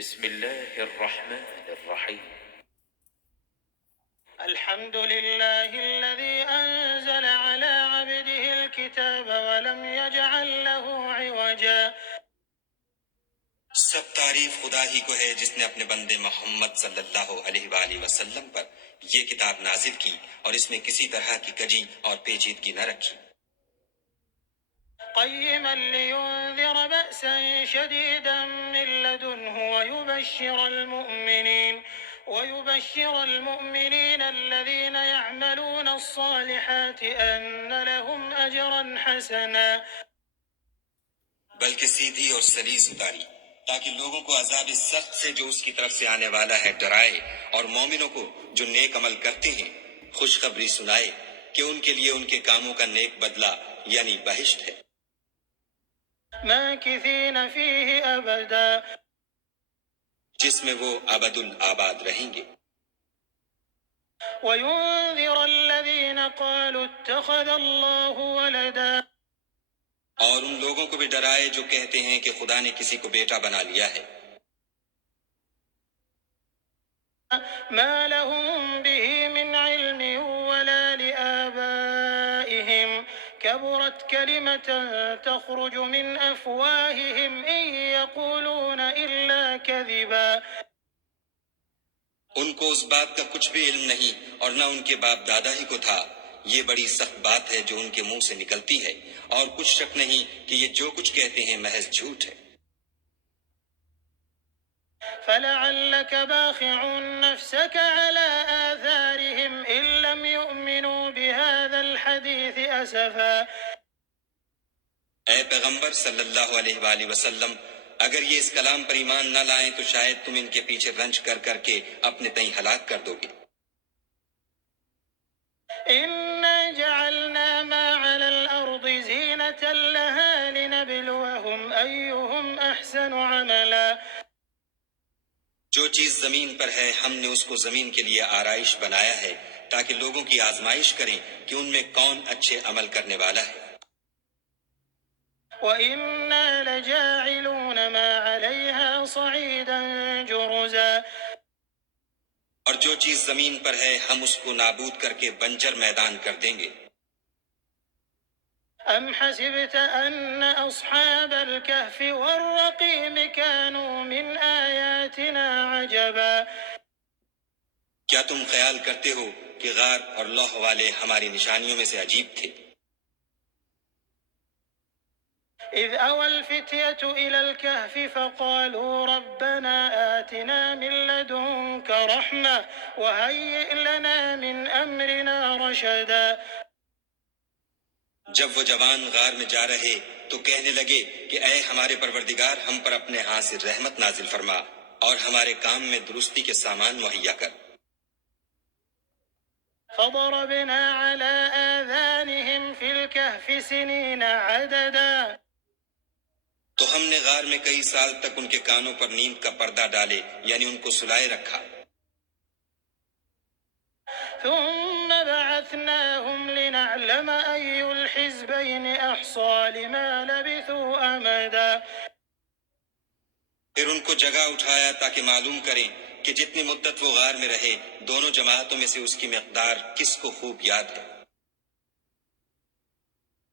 بسم الله الرحمن الرحيم. الحمد لله الذي أنزل على عبده الكتاب ولم يجعل له عوجا. سب تعریف خدا ہی کو ہے جس نے اپنے بندے محمد صلی اللہ علیہ وآلہ وسلم پر یہ کتاب نازل کی اور اس میں کسی طرح کی کجی اور پیچیدگی نہ رکھی، قيما لينذر بأسا شديدا من لدنه ويبشر المؤمنين الذين يعملون الصالحات أن لهم أجرا حسنا. بلکہ سیدھی اور سلیس اتاری تاکہ لوگوں کو عذاب سخت سے جو اس کی طرف سے آنے والا ہے ڈرائے، اور مومنوں کو جو نیک عمل کرتے ہیں خوشخبری سنائے کہ ان کے لیے ان کے کاموں کا نیک بدلہ یعنی بہشت ہے، ماكثين فيه أبدا. جس میں وہ ابد الآباد رہیں گے، وينذر الذين قالوا اتخذ الله ولدا. اور ان لوگوں کو بھی ڈرائے جو کہتے ہیں کہ خدا نے کسی کو بیٹا بنا لیا ہے، ما لهم به من علم ولا لآبائهم كبرت كلمة تخرج من أفواههم إن يقولون إلا كذبا. ان کو اس بات کا کچھ بھی علم نہیں اور نہ ان کے باپ دادا ہی کو تھا، یہ بڑی سخت بات ہے جو ان کے منہ سے نکلتی ہے، اور کچھ شک نہیں کہ یہ جو کچھ کہتے ہیں محض جھوٹ ہے۔ فلعلك باخع نفسك على آثارهم إن لم يؤمنوا بهذا الحديث أسفا. اے پیغمبر صلی اللہ علیہ وآلہ وسلم، اگر یہ اس کلام پر ایمان نہ لائیں تو شاید تم ان کے پیچھے رنج کر کر کے اپنے تئیں ہلاک کر دو گے۔ إنا جعلنا ما على الأرض زينة لها لنبلوهم أيهم أحسن عملا. جو چیز زمین پر ہے ہم نے اس کو زمین کے لیے آرائش بنایا ہے تاکہ لوگوں کی آزمائش کریں کہ ان میں کون اچھے عمل کرنے والا ہے، وَإِنَّا لَجَاعِلُونَ مَا عَلَيْهَا صَعِيدًا جُرُزًا. اور جو چیز زمین پر ہے ہم اس کو نابود کر کے بنجر میدان کر دیں گے۔ أَمْ حَسِبْتَ أَنَّ أَصْحَابَ الْكَهْفِ وَالرَّقِيمِ كَانُوا مِنْ آيَاتِنَا عَجَبًا. کیا تم خیال کرتے ہو کہ غار اور لوح والے ہماری نشانیوں میں سے عجیب تھے؟ إِذْ أَوَى الْفِتْيَةُ إِلَى الْكَهْفِ فَقَالُوا رَبَّنَا آتِنَا مِن لَّدُنكَ رَحْمَةً وَهَيِّئْ لَنَا مِنْ أَمْرِنَا رَشَدًا. جب وہ جوان غار میں جا رہے تو کہنے لگے کہ اے ہمارے پروردگار، ہم پر اپنے ہاں سے رحمت نازل فرما اور ہمارے کام میں درستی کے سامان مہیا کر۔ فضربنا على آذانهم في الكهف سنين عددا. تو ہم نے غار میں کئی سال تک ان کے کانوں پر نیند کا پردہ ڈالے یعنی ان کو سلائے رکھا۔ ثم بعثناهم لنعلم أي الحزبين أحصى لما لبثوا أمدا. پھر ان کو جگہ اٹھایا تاکہ معلوم کریں کہ جتنی مدت وہ غار میں رہے دونوں جماعتوں میں سے اس کی مقدار کس کو خوب یاد ہے۔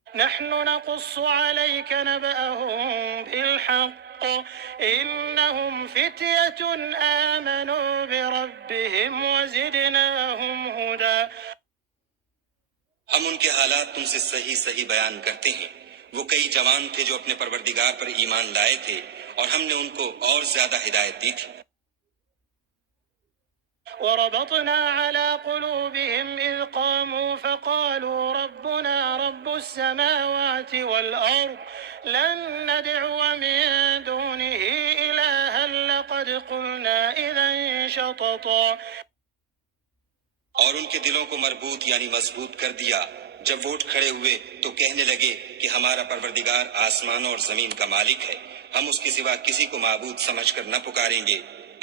نحن نقص عليك نبأهم بالحق إنهم فتية آمنوا بربهم وزدناهم هدى. ہم ان کے حالات تم سے صحیح صحیح بیان کرتے ہیں، وہ کئی جوان تھے جو اپنے پروردگار پر ایمان لائے تھے اور ہم نے ان کو اور زیادہ ہدایت دی تھی۔ وربطنا على قلوبهم إذ قاموا فقالوا ربنا رب السماوات والأرض لن ندعو من دونه إلها لقد قلنا إذا شططا. اور ان کے دلوں کو مربوط یعنی مضبوط کر دیا، جب وہ اٹھ کھڑے ہوئے تو کہنے لگے کہ ہمارا پروردگار آسمانوں اور زمین کا مالک ہے، ہم اس کے سوا کسی کو معبود سمجھ کر نہ پکاریں گے،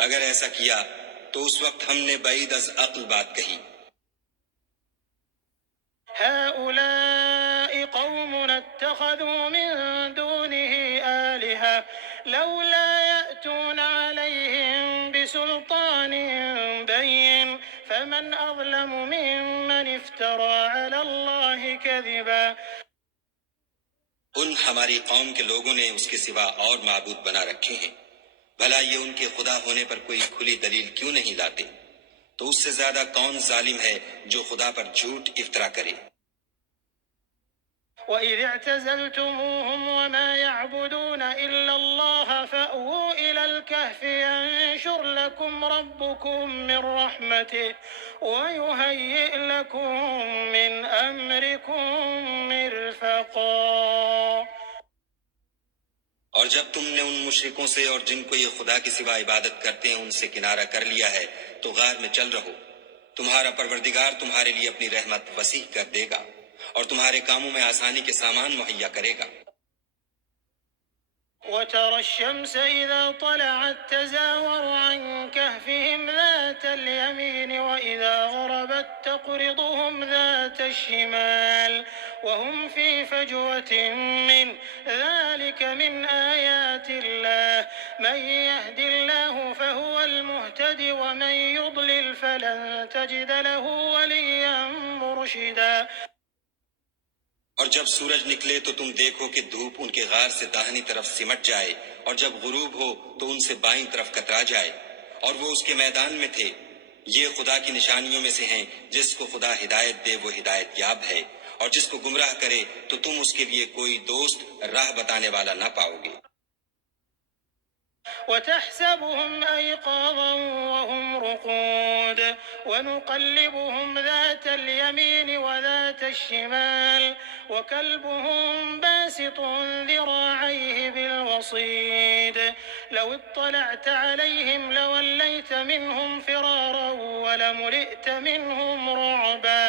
اگر ایسا کیا تو اس وقت ہم نے بعید از عقل بات کہی۔ هؤلاء قومنا اتخذوا من دونه آلهة لولا يأتون عليهم فمن أظلم ممن افترى على الله كذبا. ان ہماری قوم کے لوگوں نے اس کے سوا اور معبود بنا رکھے ہیں، بھلا یہ ان کے خدا ہونے پر کوئی کھلی دلیل کیوں نہیں لاتے؟ تو اس سے زیادہ کون ظالم ہے جو خدا پر جھوٹ افطرا کرے؟ وَإِذِ اعْتَزَلْتُمُوهُمْ وَمَا يَعْبُدُونَ إِلَّا اللَّهَ فَأْوُوا إِلَى الْكَهْفِ يَنشُرْ لَكُمْ رَبُّكُم مِّن رَّحْمَتِهِ وَيُهَيِّئْ لَكُم مِّنْ أَمْرِكُم مِّرْفَقًا. اور جب تم نے ان مشرکوں سے اور جن کو یہ خدا کے سوا عبادت کرتے ہیں ان سے کنارہ کر لیا ہے تو غار میں چل رہو، تمہارا پروردگار تمہارے لیے اپنی رحمت وسیع کر دے گا اور تمہارے کاموں میں آسانی کے سامان مہیا کرے گا۔ وترى الشمس إذا طلعت تزاور عن كهفهم ذات اليمين وإذا غربت تقرضهم ذات الشمال وهم في فجوة من ذلك من آيات الله من يهد الله فهو المهتد ومن يضلل فلن تجد له وليا مرشدا۔ اور جب سورج نکلے تو تم دیکھو کہ دھوپ ان کے غار سے داہنی طرف سمٹ جائے اور جب غروب ہو تو ان سے بائیں طرف کترا جائے، اور وہ اس کے میدان میں تھے۔ یہ خدا کی نشانیوں میں سے ہیں، جس کو خدا ہدایت دے وہ ہدایت یاب ہے، اور جس کو گمراہ کرے تو تم اس کے لیے کوئی دوست راہ بتانے والا نہ پاؤ گے۔ وتحسبهم أيقاظا وهم رقود ونقلبهم ذات اليمين وذات الشمال وكلبهم باسط ذراعيه بالوصيد لو اطلعت عليهم لوليت منهم فرارا ولملئت منهم رعبا۔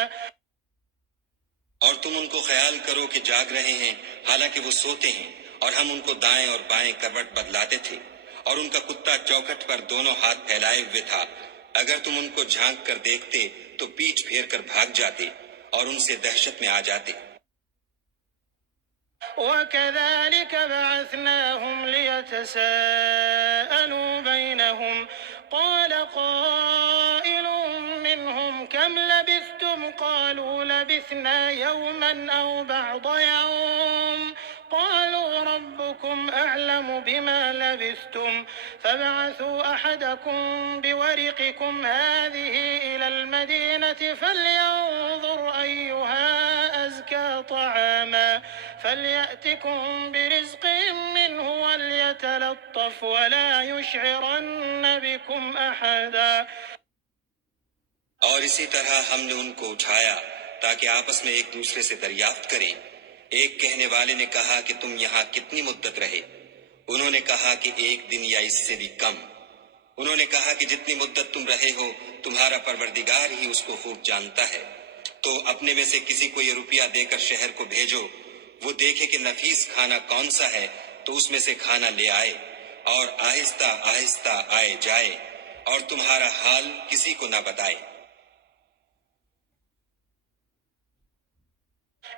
اور تم ان کو خیال کرو کہ جاگ رہے ہیں حالانکہ وہ سوتے ہیں، اور ہم ان کو دائیں اور بائیں کروٹ بدلاتے تھے، اور ان کا کتا چوکھٹ پر دونوں ہاتھ پھیلائے ہوئے تھا۔ اگر تم ان کو جھانک کر دیکھتے تو پیٹھ پھیر کر بھاگ جاتے اور ان سے دہشت میں آ جاتے۔ وَكَذَلِكَ بَعَثْنَاهُمْ لِيَتَسَاءَلُوا بَيْنَهُمْ قَالَ قَائِلٌ مِّنْهُمْ كَمْ لَبِثْتُمْ قَالُوا لَبِثْنَا يَوْمًا أَوْ بَعْضَ يَوْمٍ قالوا ربكم أعلم بما لبثتم فابعثوا أحدكم بورقكم هذه إلى المدينة فلينظر أيها أزكى طعاما فليأتكم برزق منه وليتلطف ولا يشعرن بكم أحدا۔ اور اسی طرح ہم نے ان کو اٹھایا تاکہ آپس میں ایک دوسرے سے دریافت کریں۔ ایک کہنے والے نے کہا کہ تم یہاں کتنی مدت رہے؟ انہوں نے کہا کہ ایک دن یا اس سے بھی کم۔ انہوں نے کہا کہ جتنی مدت تم رہے ہو تمہارا پروردگار ہی اس کو خوب جانتا ہے، تو اپنے میں سے کسی کو یہ روپیہ دے کر شہر کو بھیجو، وہ دیکھے کہ نفیس کھانا کون سا ہے تو اس میں سے کھانا لے آئے، اور آہستہ آہستہ آئے جائے، اور تمہارا حال کسی کو نہ بتائے۔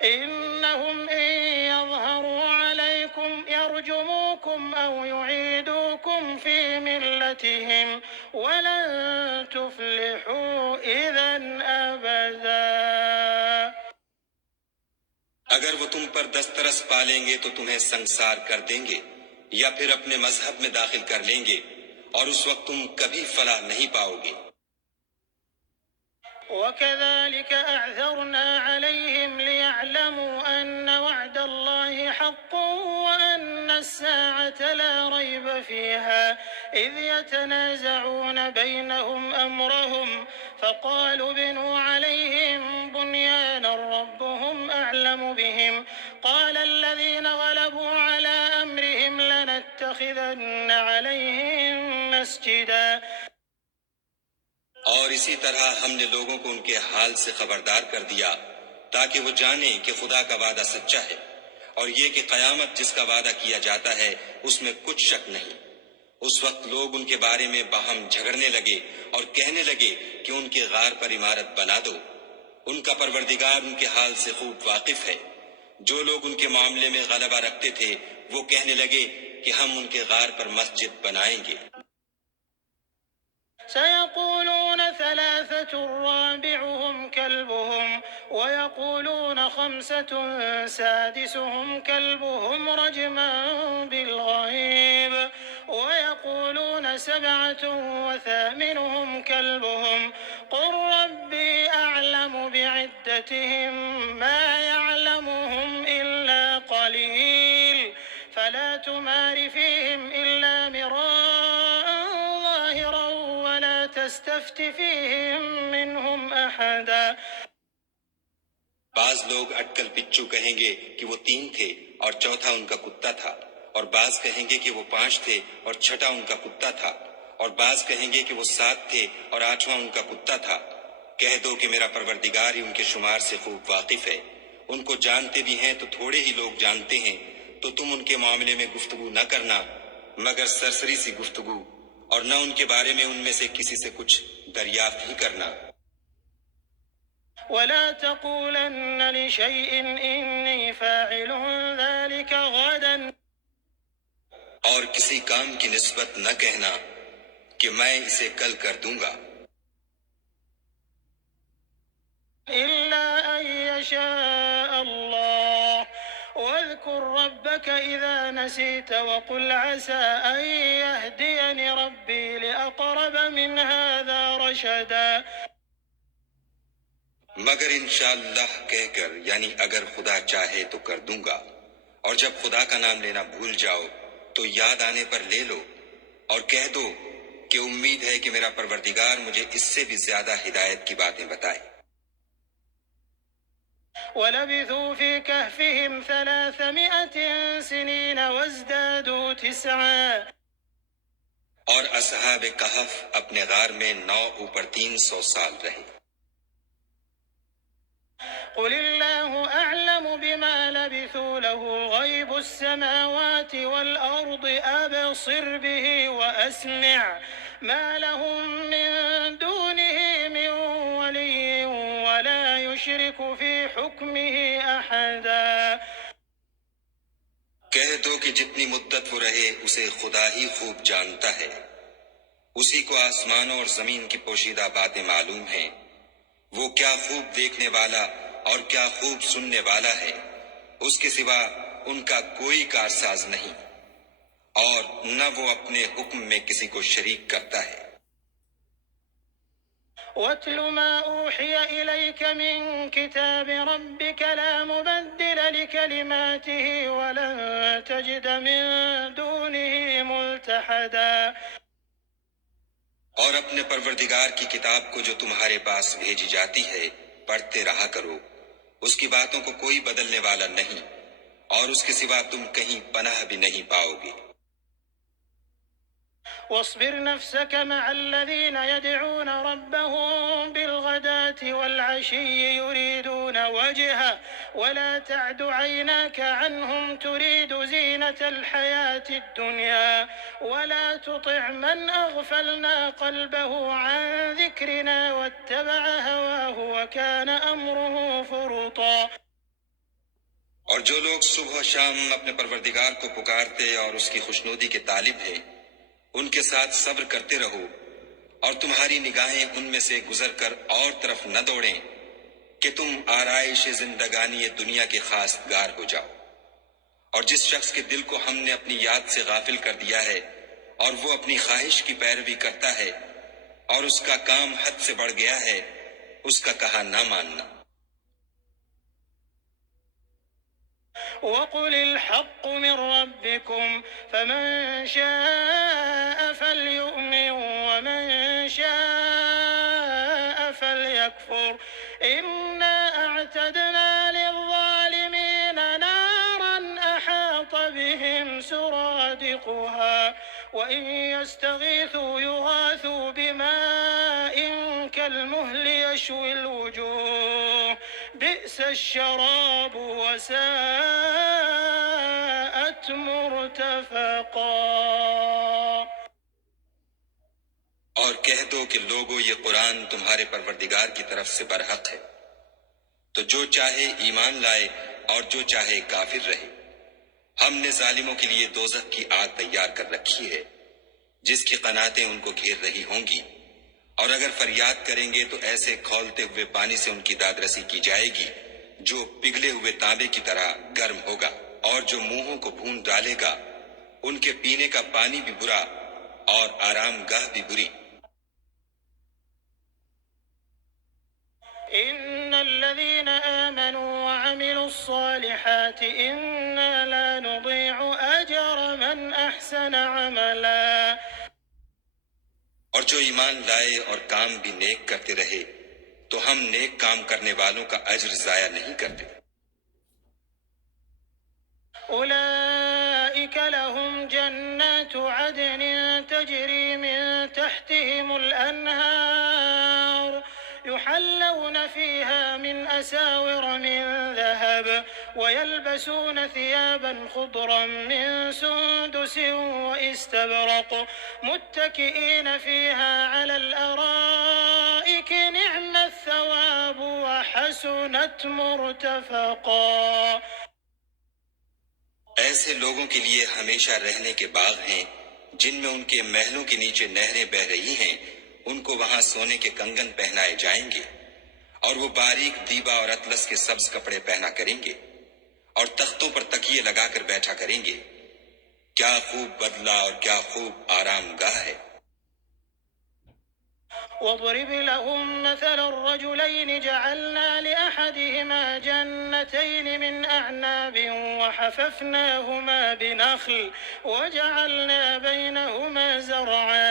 إنهم إن يظهروا عليكم يرجموكم أو يعيدوكم في ملتهم ولن تفلحوا إذا أبدا۔ اگر وہ تم پر دسترس پالیں گے تو تمہیں سنسار کر دیں گے یا پھر اپنے مذہب میں داخل کر لیں گے، اور اس وقت تم کبھی فلاح نہیں پاؤ گے۔ وكذلك أعثرنا عليهم ليعلموا أن وعد الله حق وأن الساعة لا ريب فيها إذ يتنازعون بينهم أمرهم فقالوا ابنوا عليهم بنيانا ربهم أعلم بهم قال الذين غلبوا على أمرهم لنتخذن عليهم مسجدا۔ اور اسی طرح ہم نے لوگوں کو ان کے حال سے خبردار کر دیا تاکہ وہ جانیں کہ خدا کا وعدہ سچا ہے، اور یہ کہ قیامت جس کا وعدہ کیا جاتا ہے اس میں کچھ شک نہیں۔ اس وقت لوگ ان کے بارے میں باہم جھگڑنے لگے اور کہنے لگے کہ ان کے غار پر عمارت بنا دو۔ ان کا پروردگار ان کے حال سے خوب واقف ہے۔ جو لوگ ان کے معاملے میں غلبہ رکھتے تھے وہ کہنے لگے کہ ہم ان کے غار پر مسجد بنائیں گے۔ سيقولون ثلاثة رابعهم كلبهم ويقولون خمسة سادسهم كلبهم رجما بالغيب ويقولون سبعة وثامنهم كلبهم قل ربي أعلم بعدتهم ما يعلمهم إلا قليل فلا تمار فيهم إلا مراء ظاهرا ولا تستفت فيهم منهم أحدا. بعض لوگ اٹکل پچو کہیں گے کہ وہ 3 تھے اور چوتھا ان کا کتا تھا، اور بعض کہیں گے کہ وہ 5 تھے اور چھٹا ان کا کتا تھا، اور بعض کہیں گے کہ وہ 7 تھے اور 8واں ان کا کتا تھا۔ کہہ دو کہ میرا پروردگار ہی ان کے شمار سے خوب واقف ہے، ان کو جانتے بھی ہیں تو تھوڑے ہی لوگ جانتے ہیں، تو تم ان کے معاملے میں گفتگو نہ کرنا مگر سرسری سی گفتگو، اور نہ ان کے بارے میں ان میں سے کسی سے کچھ دریافت ہی کرنا۔ ولا تقولن لشيء إني فاعل ذلك غدا اور کسی کام کی نسبت نہ کہنا کہ میں اسے کل کر دوں گا، إلا أن يشاء الله واذكر ربك إذا نسيت وقل عسى أن يهديني ربي لأقرب من هذا رشدا. مگر انشاءاللہ کہہ کر، یعنی اگر خدا چاہے تو کر دوں گا، اور جب خدا کا نام لینا بھول جاؤ تو یاد آنے پر لے لو، اور کہہ دو کہ امید ہے کہ میرا پروردگار مجھے اس سے بھی زیادہ ہدایت کی باتیں بتائے۔ ولبثوا في كهفهم 300 سنين وازدادوا 9. اور اصحاب کہف اپنے غار میں 9 اوپر 300 سال رہے۔ قل الله أعلم بما لبثوا له غيب السماوات والأرض أبصر به وأسمع ما لهم من دونه من ولي ولا يشرك في حكمه أحدا. کہہ دو کہ جتنی مدت وہ رہے اسے خدا ہی خوب جانتا ہے، اسی کو آسمانوں اور زمین کی پوشیدہ باتیں معلوم ہیں، وہ کیا خوب دیکھنے والا اور کیا خوب سننے والا ہے، اس کے سوا ان کا کوئی کارساز نہیں، اور نہ وہ اپنے حکم میں کسی کو شریک کرتا ہے۔ واتل ما أوحي إليك من كتاب ربك لا مبدل لكلماته ولن تجد من دونه ملتحدا. اور اپنے پروردگار کی کتاب کو جو تمہارے پاس بھیجی جاتی ہے پڑھتے رہا کرو، اس کی باتوں کو کوئی بدلنے والا نہیں، اور اس کے سوا تم کہیں پناہ بھی نہیں پاؤ گے۔ واصبر نفسك مع الذين يدعون ربهم بالغداة والعشي يريدون وجهه ولا تعد عيناك عنهم تريد زينة الحياة الدنيا ولا تطع من أغفلنا قلبه عن ذكرنا واتبع هواه وكان أمره فرطا. اور جو لوگ صبح و شام اپنے پروردگار کو پکارتے اور اس کی خوشنودی کے طالب ہیں، ان کے ساتھ صبر کرتے رہو، اور تمہاری نگاہیں ان میں سے گزر کر اور طرف نہ دوڑیں کہ تم آرائش زندگانی دنیا کے خاص گار ہو جاؤ۔ اور جس شخص کے دل کو ہم نے اپنی یاد سے غافل کر دیا ہے اور وہ اپنی خواہش کی پیروی کرتا ہے اور اس کا کام حد سے بڑھ گیا ہے، اس کا کہا نہ ماننا۔ وقل الحق من ربكم فمن شاء فليؤمن ومن شاء فليكفر إنا أعتدنا للظالمين نارا أحاط بهم سرادقها وإن يستغيثوا يغاثوا بماء كالمهل يشوي الوجوه بئس الشراب وساءت مرتفقا. اور کہہ دو کہ لوگو یہ قرآن تمہارے پروردگار کی طرف سے برحق ہے، تو جو چاہے ایمان لائے اور جو چاہے کافر رہے۔ ہم نے ظالموں کے لیے دوزخ کی آگ تیار کر رکھی ہے جس کی قناتیں ان کو گھیر رہی ہوں گی، اور اگر فریاد کریں گے تو ایسے کھولتے ہوئے پانی سے ان کی داد رسی کی جائے گی جو پگھلے ہوئے تانبے کی طرح گرم ہوگا، اور جو منہوں کو بھون ڈالے گا ان کے پینے کا پانی بھی برا اور آرام گاہ بھی بری۔ إن الذين آمنوا وعملوا الصالحات إنا لا نضيع أجر من أحسن عملا۔ اور جو ایمان لائے اور کام بھی نیک کرتے رہے تو ہم نیک کام کرنے والوں کا اجر ضائع نہیں کرتے۔ أولئك لهم جنات عدن تجري من تحتهم الأنهار يحلون فيها من أساور من ذهب ويلبسون ثيابا خضرا من سندس وإستبرق متكئين فيها على الأرائك نعم الثواب وحسنت مرتفقا۔ ایسے لوگوں کے لیے ہمیشہ رہنے کے باغ ہیں جن میں ان کے محلوں کے نیچے نہریں بہ رہی ہیں، ان کو وہاں سونے کے کنگن پہنائے جائیں گے، اور وہ باریک دیبا اور اطلس کے سبز کپڑے پہنا کریں گے، اور تختوں پر تکیے لگا کر بیٹھا کریں گے۔ کیا خوب بدلہ اور کیا خوب آرام گاہ ہے۔ واضرب لهم مثل الرجلين جعلنا لأحدهما جنتين من أعناب وحففناهما بنخل وجعلنا بينهما زرعا۔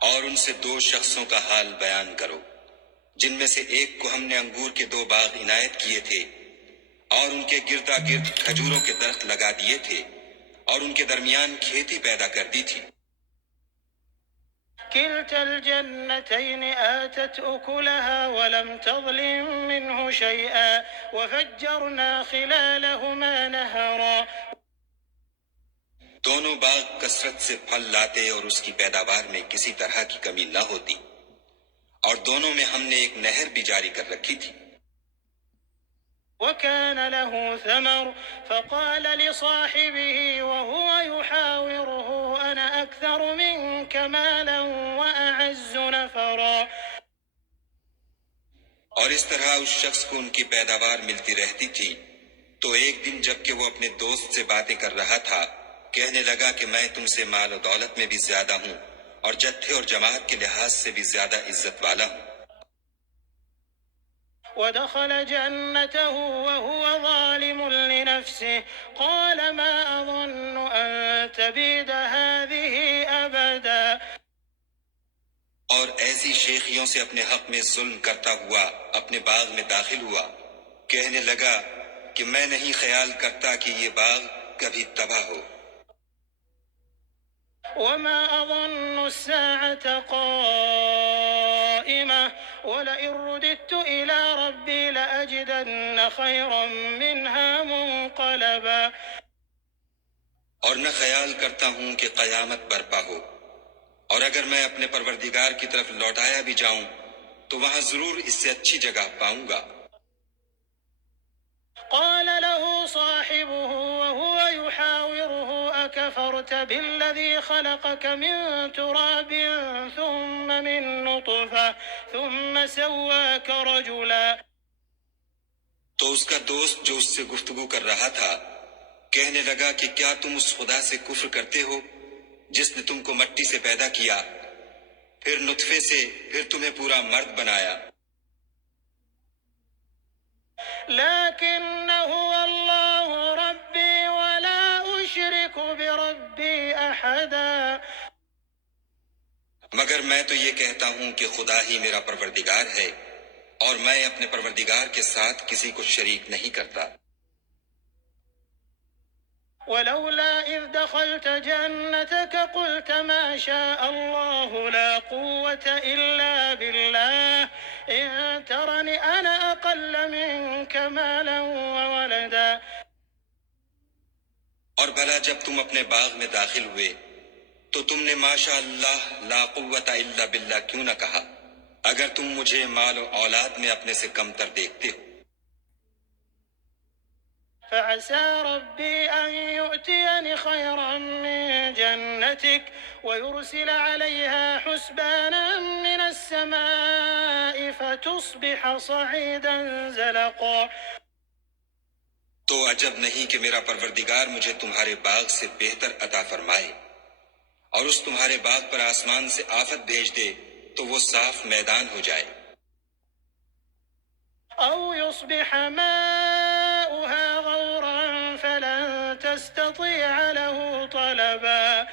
اور ان سے دو شخصوں کا حال بیان کرو جن میں سے ایک کو ہم نے انگور کے دو باغ عنایت کیے تھے اور ان کے گردا گرد کھجوروں کے درخت لگا دیے تھے اور ان کے درمیان کھیتی پیدا کر دی تھی۔ كلتا الجنتين آتت أكلها ولم تظلم منه شيئا وفجرنا خلالهما نهرا۔ دونوں باغ کثرت سے پھل لاتے اور اس کی پیداوار میں کسی طرح کی کمی نہ ہوتی، اور دونوں میں ہم نے ایک نہر بھی جاری کر رکھی تھی۔ وكان له ثمر فقال لصاحبه وهو يحاوره أنا أكثر منك مالا وأعز نفرا۔ اور اس طرح اس شخص کو ان کی پیداوار ملتی رہتی تھی، تو ایک دن جب کہ وہ اپنے دوست سے باتیں کر رہا تھا کہنے لگا کہ میں تم سے مال و دولت میں بھی زیادہ ہوں اور جتھے اور جماعت کے لحاظ سے بھی زیادہ عزت والا ہوں۔ ودخل جنته وهو ظالم لنفسه قال ما أظن أن تبيد هذه أبدا۔ اور ایسی شیخیوں سے اپنے حق میں ظلم کرتا ہوا اپنے باغ میں داخل ہوا، کہنے لگا کہ میں نہیں خیال کرتا کہ یہ باغ کبھی تباہ ہو۔ وما أظن الساعة قائمة ولئن رددت إلى ربي لأجدن خيرا منها منقلبا۔ اور نہ خیال کرتا ہوں کہ قیامت برپا ہو، اور اگر میں اپنے پروردگار کی طرف لوٹایا بھی جاؤں تو وہاں ضرور اس سے اچھی جگہ پاؤں گا۔ قال له صاحبه وهو يحاوره أكفرت بالذي خلقك من تراب ثم من نطفة ثم سواك رجلا۔ تو اس کا دوست جو اس سے گفتگو کر رہا تھا کہنے لگا کہ کیا تم اس خدا سے کفر کرتے ہو جس نے تم کو مٹی سے پیدا کیا، پھر نطفے سے، پھر تمہیں پورا مرد بنایا۔ لكن هو الله ربي ولا أشرك بربي أحدا۔ مگر میں تو یہ کہتا ہوں کہ خدا ہی میرا پروردگار ہے اور میں اپنے پروردگار کے ساتھ کسی کو شریک نہیں کرتا۔ ولولا إذ دخلت جنتك قلت ما شاء الله لا قوة إلا بالله إن ترني أنا أقل منك مالا وولدا۔ اور بھلا جب تم اپنے باغ میں داخل ہوئے تو تم نے ماشاء اللہ لا قوت الا باللہ کیوں نہ کہا اگر تم مجھے مال و اولاد میں اپنے سے کمتر دیکھتے ہو۔ فعسى ربي أن يؤتيني خيرا من جنتك ويرسل عليها حسبانا من السماء فتصبح صعيدا زلقا. تو عجب نہیں کہ میرا پروردگار مجھے تمہارے باغ سے بہتر عطا فرمائے اور اس تمہارے باغ پر آسمان سے آفت بھیج دے تو وہ صاف میدان ہو جائے. أو يصبح ماؤها غورا فلن تستطيع له طلبا.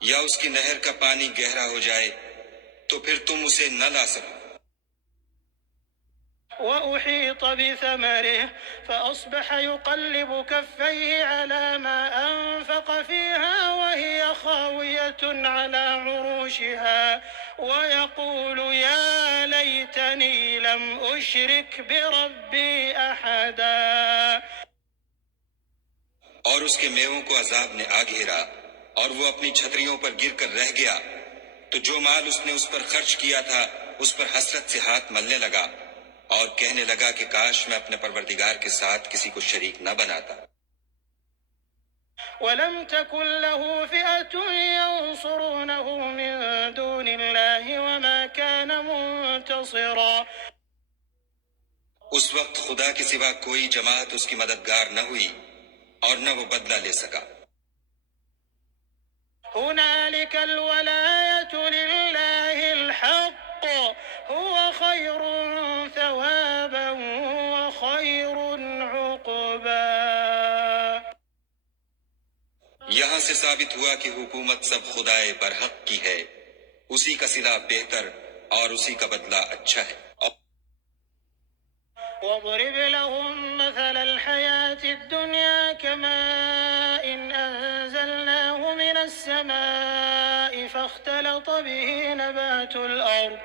یا اس کی نہر کا پانی گہرا ہو جائے تو پھر تم اسے نہ لا سکو. وأحيط بثمره فأصبح يقلب كفيه على ما أنفق فيها وهي خاوية على عروشها ويقول يا ليتني لم أشرك بربي أحدا. اور اس کے میووں کو عذاب نے آ گھیرا اور وہ اپنی چھتریوں پر گر کر رہ گیا تو جو مال اس نے اس پر خرچ کیا تھا اس پر حسرت سے ہاتھ ملنے لگا اور کہنے لگا کہ کاش میں اپنے پروردگار کے ساتھ کسی کو شریک نہ بناتا. ولم تكن له فئة ينصرونه من دون الله وما كان منتصرا. اس وقت خدا کے سوا کوئی جماعت اس کی مددگار نہ ہوئی اور نہ وہ بدلہ لے سکا. هنالك الولاية لله الحق هو خير ثوابا وخير عقبا. یہاں سے ثابت ہوا کہ حکومت سب خدائے برحق کی ہے، اسی کا صلہ بہتر اور اسی کا بدلہ اچھا ہے. واضرب لهم مثل الحياة الدنيا كماء أنزلناه من السماء فاختلط به نبات الأرض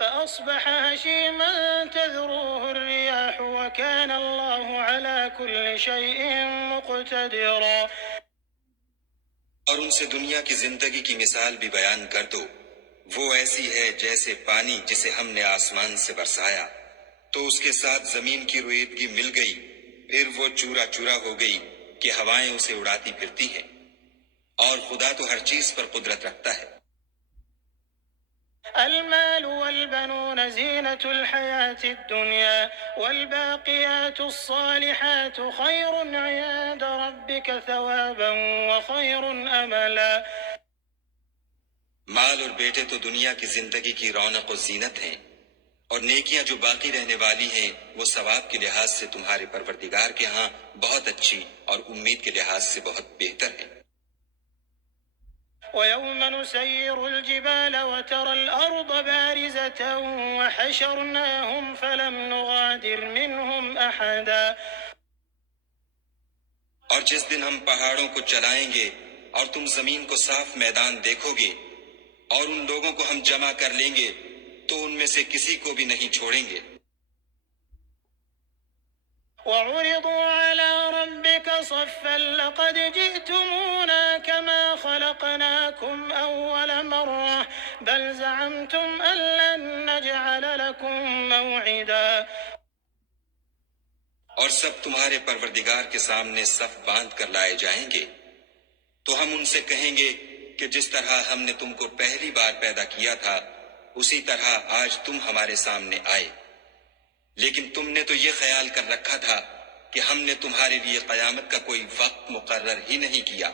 فأصبح هشيما تذروه الرياح وكان الله على كل شيء مقتدرا. اور ان سے دنیا کی زندگی کی مثال بھی بیان کر دو، وہ ایسی ہے جیسے پانی جسے ہم نے آسمان سے برسایا تو اس کے ساتھ زمین کی رویدگی مل گئی، پھر وہ چورا چورا ہو گئی کہ ہوائیں اسے اڑاتی پھرتی ہیں، اور خدا تو ہر چیز پر قدرت رکھتا ہے. المال والبنون زينة الحياة الدنيا والباقيات الصالحات خير عند ربك ثوابا وخير أملا. مال اور بیٹے تو دنیا کی زندگی کی رونق و زینت ہیں، اور نیکیاں جو باقی رہنے والی ہیں وہ ثواب کے لحاظ سے تمہارے پروردگار کے ہاں بہت اچھی اور امید کے لحاظ سے بہت بہتر ہیں. ويوم نسير الجبال وترى الأرض بارزة وحشرناهم فلم نغادر منهم أحدا. اور جس دن ہم پہاڑوں کو چلائیں گے اور تم زمین کو صاف میدان دیکھو گے اور ان لوگوں کو ہم جمع کر لیں گے تو ان میں سے کسی کو بھی نہیں چھوڑیں گے. وعرضوا على ربك صفا لقد جئتمونا كما خلقناكم أول مرة بل زعمتم أن لن نجعل لكم موعدا. اور سب تمہارے پروردگار کے سامنے صف باندھ کر لائے جائیں گے تو ہم ان سے کہیں گے کہ جس طرح ہم نے تم کو پہلی بار پیدا کیا تھا اسی طرح آج تم ہمارے سامنے آئے، لیکن تم نے تو یہ خیال کر رکھا تھا کہ ہم نے تمہارے لیے قیامت کا کوئی وقت مقرر ہی نہیں کیا.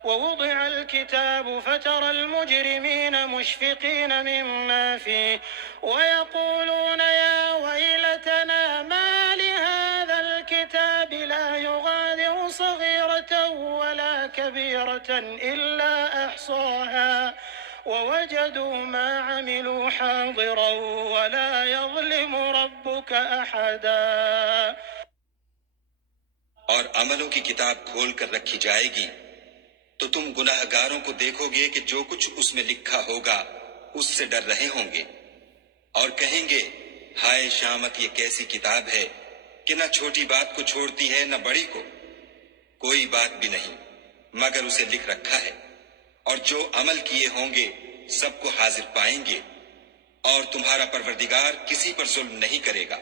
ووضع الكتاب فترى المجرمين مشفقين مما فيه ويقولون يا ويلتنا ما لهذا الكتاب لا يغادر صغيرة ولا كبيرة إلا أحصاها ووجدوا ما عملوا حاضرا ولا يظلم ربك أحدا. اور عملوں کی کتاب کھول کر رکھی جائے گی تو تم گناہ گاروں کو دیکھو گے کہ جو کچھ اس میں لکھا ہوگا اس سے ڈر رہے ہوں گے اور کہیں گے ہائے شامت، یہ کیسی کتاب ہے کہ نہ چھوٹی بات کو چھوڑتی ہے نہ بڑی کو، کوئی بات بھی نہیں مگر اسے لکھ رکھا ہے، اور جو عمل کیے ہوں گے سب کو حاضر پائیں گے، اور تمہارا پروردگار کسی پر ظلم نہیں کرے گا.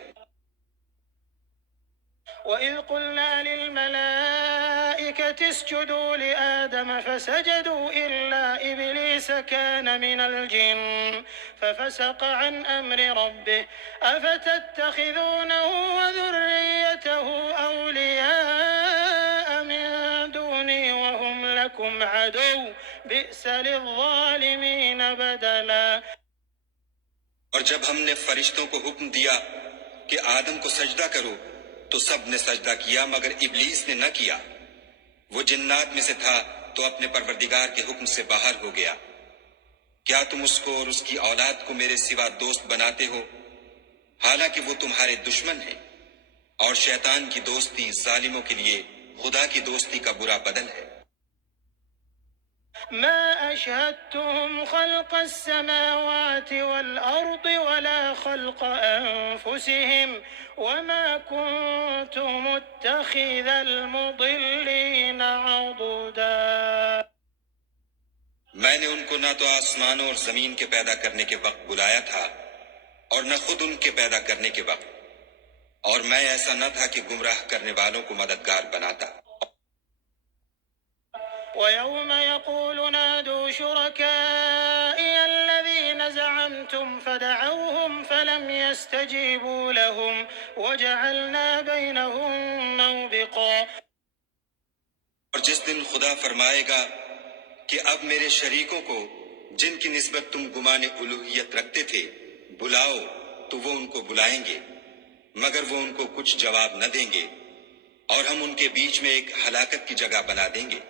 وَإِذْ قُلْنَا لِلْمَلَائِكَةِ الملائكة اسجدوا لآدم فسجدوا إلا إبليس كان من الجن ففسق عن أمر ربه أفتتخذونه وذريته أولياء من دوني وهم لكم عدو بئس للظالمين بدلا. اور جب ہم نے فرشتوں کو حکم دیا کہ آدم کو سجدہ کرو تو سب نے سجدہ کیا مگر ابلیس نے نہ کیا. وہ جنات میں سے تھا تو اپنے پروردگار کے حکم سے باہر ہو گیا. کیا تم اس کو اور اس کی اولاد کو میرے سوا دوست بناتے ہو حالانکہ وہ تمہارے دشمن ہیں؟ اور شیطان کی دوستی ظالموں کے لیے خدا کی دوستی کا برا بدل ہے. ما أشهدتهم خلق السماوات والأرض ولا خلق أنفسهم وما كنت متخذ المضلين عضدا. میں نے ان کو نہ تو آسمانوں اور زمین کے پیدا کرنے کے وقت بلایا تھا اور نہ خود ان کے پیدا کرنے کے وقت، اور میں ایسا نہ تھا کہ گمراہ کرنے والوں کو مددگار بناتا. ويوم يقول نادوا شركائي الذين زعمتم فدعوهم فلم يستجيبوا لهم وجعلنا بينهم موبقا. اور جس دن خدا فرمائے گا کہ اب میرے شریکوں کو جن کی نسبت تم گمان الوہیت رکھتے تھے بلاؤ، تو وہ ان کو بلائیں گے مگر وہ ان کو کچھ جواب نہ دیں گے، اور ہم ان کے بیچ میں ایک ہلاکت کی جگہ بنا دیں گے.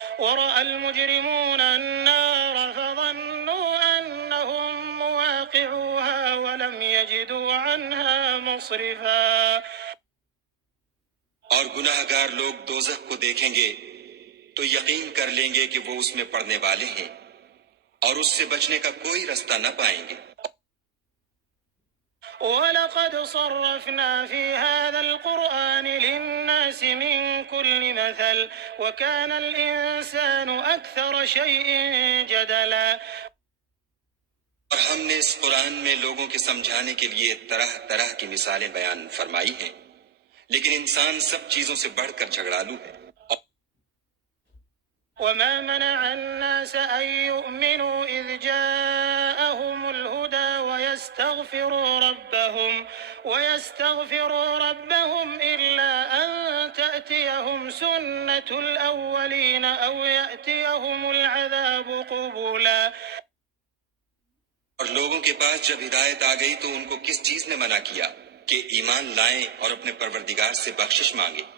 ورأى المجرمون النار فظنوا أنهم مواقعوها ولم يجدوا عنها مصرفا. اور گناہ گار لوگ دوزخ کو دیکھیں گے تو یقین کر لیں گے کہ وہ اس میں پڑنے والے ہیں اور اس سے بچنے کا کوئی رستہ نہ پائیں گے. وَلَقَدْ صَرَّفْنَا فِي هَذَا الْقُرْآنِ لِلنَّاسِ مِنْ كُلِّ مَثَلٍ وَكَانَ الْإِنسَانُ أَكْثَرَ شَيْءٍ جَدَلًا. اور ہم نے اس قرآن میں لوگوں کے سمجھانے کے لیے طرح طرح کی مثالیں بیان فرمائی ہیں، لیکن انسان سب چیزوں سے بڑھ کر جھگڑالو ہے. وما منع الناس أن يؤمنوا إذ جاءهم الهدى ويستغفروا ربهم إلا أن تأتيهم سنة الأولين أو يأتيهم العذاب قبلا. اور لوگوں کے پاس جب ہدایت آ گئی تو ان کو کس چیز نے منع کیا کہ ایمان لائیں اور اپنے پروردگار سے بخشش مانگیں،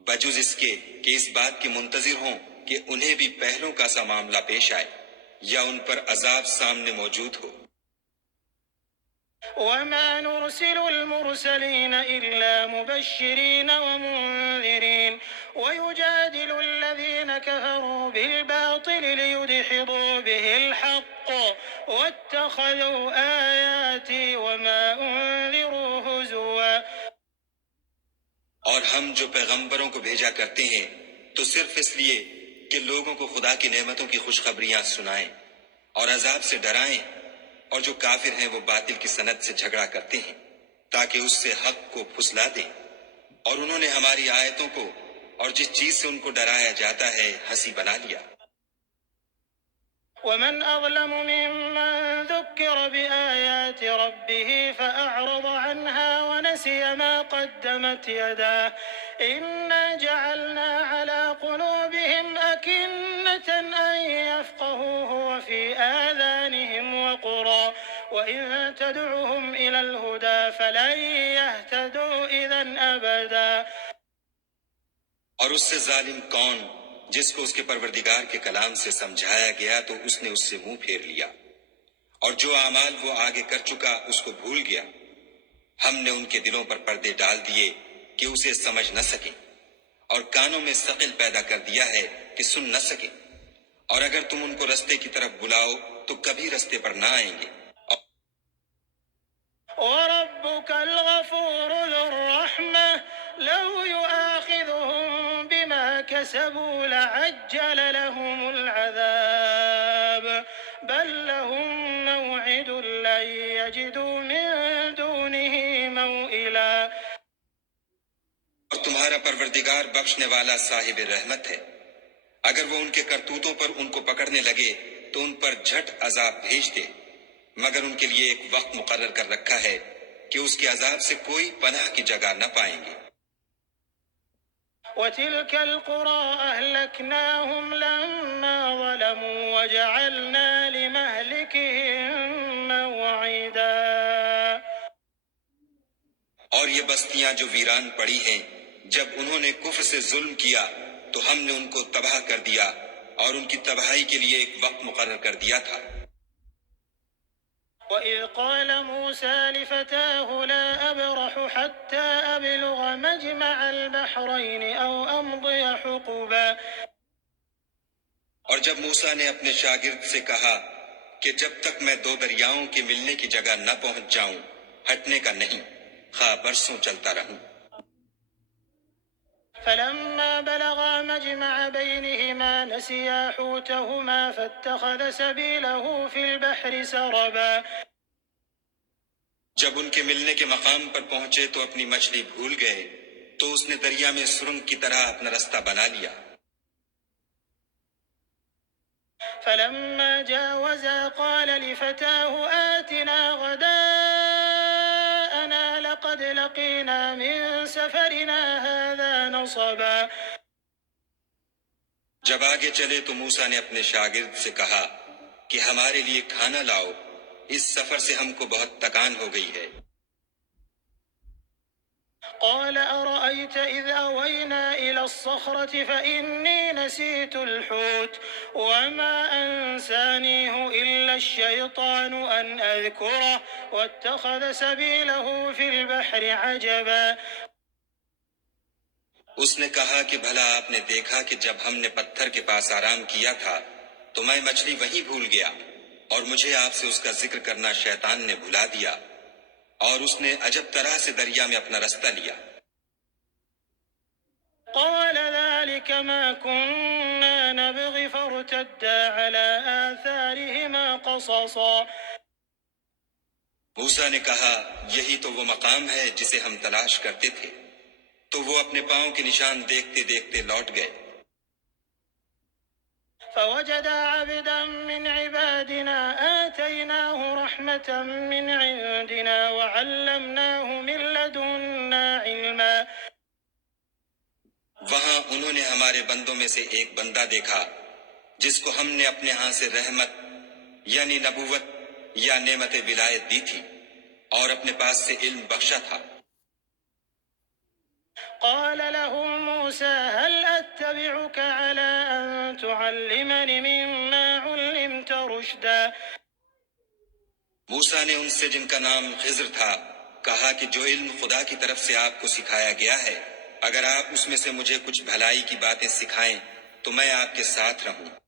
بجز اس کے کہ اس بات کے منتظر ہوں کہ انہیں بھی پہلوں کا سا معاملہ پیش آئے یا ان پر عذاب سامنے موجود ہو. وما نرسل المرسلين إلا مبشرين ومنذرين ويجادل الذين كفروا بالباطل ليدحضوا به الحق واتخذوا آياتي وما أنذروا هزوا. اور ہم جو پیغمبروں کو بھیجا کرتے ہیں تو صرف اس لیے کہ لوگوں کو خدا کی نعمتوں کی خوشخبریاں سنائیں اور عذاب سے ڈرائیں، اور جو کافر ہیں وہ باطل کی سند سے جھگڑا کرتے ہیں تاکہ اس سے حق کو پھسلا دیں، اور انہوں نے ہماری آیتوں کو اور جس چیز سے ان کو ڈرایا جاتا ہے ہنسی بنا لیا. ومن أظلم ممن ذكر بآيات ربه فأعرض عنها ونسي ما قدمت يداه إنا جعلنا على قلوبهم أكنة أن يفقهوه وفي آذانهم وقرا وإن تدعوهم إلى الهدى فلن يهتدوا إذا أبدا. اور اس سے ظالم کون جس کو اس کے پروردگار کے کلام سے سمجھایا گیا تو اس نے اس سے منہ پھیر لیا، اور جو اعمال وہ آگے کر چکا اس کو بھول گیا. ہم نے ان کے دلوں پر پردے ڈال دیے کہ اسے سمجھ نہ سکیں، اور کانوں میں ثقل پیدا کر دیا ہے کہ سن نہ سکیں، اور اگر تم ان کو رستے کی طرف بلاؤ تو کبھی رستے پر نہ آئیں گے. وربك الغفور ذو الرحمة لو يؤاخذهم بما كسبوا لعجل لهم العذاب بل لهم موعد لن يجدوا من دونه موئلا. اور تمہارا پروردگار بخشنے والا صاحب رحمت ہے۔ اگر وہ ان کے کرتوتوں پر ان کو پکڑنے لگے تو ان پر جھٹ عذاب بھیج دے، مگر ان کے لیے ایک وقت مقرر کر رکھا ہے کہ اس کے عذاب سے کوئی پناہ کی جگہ نہ پائیں گے۔ وتلك القرى أهلكناهم لما ظلموا وجعلنا لمهلكهم موعدا۔ اور یہ بستیاں جو ویران پڑی ہیں، جب انہوں نے کفر سے ظلم کیا تو ہم نے ان کو تباہ کر دیا اور ان کی تباہی کے لیے ایک وقت مقرر کر دیا تھا۔ وإذ قال موسى لفتاه لا أبرح حتى أبلغ مجمع البحرين أو أمضي حقبا۔ اور جب موسیٰ نے اپنے شاگرد سے کہا کہ جب تک میں دو دریاؤں کے ملنے کی جگہ نہ پہنچ جاؤں ہٹنے کا نہیں، خواہ برسوں چلتا رہوں۔ فلما بلغا مجمع بينهما نسيا حوتهما فاتخذ سبيله في البحر سربا۔ جب ان کے ملنے کے مقام پر پہنچے تو اپنی مچھلی بھول گئے تو اس نے دریا میں سرنگ کی طرح اپنا رستہ بنا لیا۔ فلما جاوزا قال لفتاه آتنا غداءنا لقد لقينا من سفرنا هذا نصبا۔ جب آگے چلے تو موسیٰ نے اپنے شاگرد سے کہا کہ ہمارے لیے کھانا لاؤ، اس سفر سے ہم کو بہت تکان ہو گئی ہے۔ قال أرأيت إذ أوينا إلى الصخرة فإني نسيت الحوت وما أنسانيه إلا الشيطان أن أذكره واتخذ سبيله في البحر عجبا۔ اس نے کہا کہ بھلا آپ نے دیکھا کہ جب ہم نے پتھر کے پاس آرام کیا تھا تو میں مچھلی وہیں بھول گیا اور مجھے آپ سے اس کا ذکر کرنا شیطان نے بھلا دیا، اور اس نے عجب طرح سے دریا میں اپنا رستہ لیا۔ قال ذلك ما كنا نبغي فارتدا على آثارهما قصصا۔ موسیٰ نے کہا یہی تو وہ مقام ہے جسے ہم تلاش کرتے تھے، تو وہ اپنے پاؤں کے نشان دیکھتے دیکھتے لوٹ گئے۔ فوجدا عبدا من عبادنا آتيناه رحمة من عندنا وعلمناه من لدنا علما۔ وہاں انہوں نے ہمارے بندوں میں سے ایک بندہ دیکھا جس کو ہم نے اپنے ہاں سے رحمت یعنی نبوت یا نعمت ولایت دی تھی اور اپنے پاس سے علم بخشا تھا۔ قال له موسى هل أتبعك على أن تعلمني مما علمت رشدا۔ موسیٰ نے ان سے جن کا نام خضر تھا کہا کہ جو علم خدا کی طرف سے آپ کو سکھایا گیا ہے، اگر آپ اس میں سے مجھے کچھ بھلائی کی باتیں سکھائیں تو میں آپ کے ساتھ رہوں۔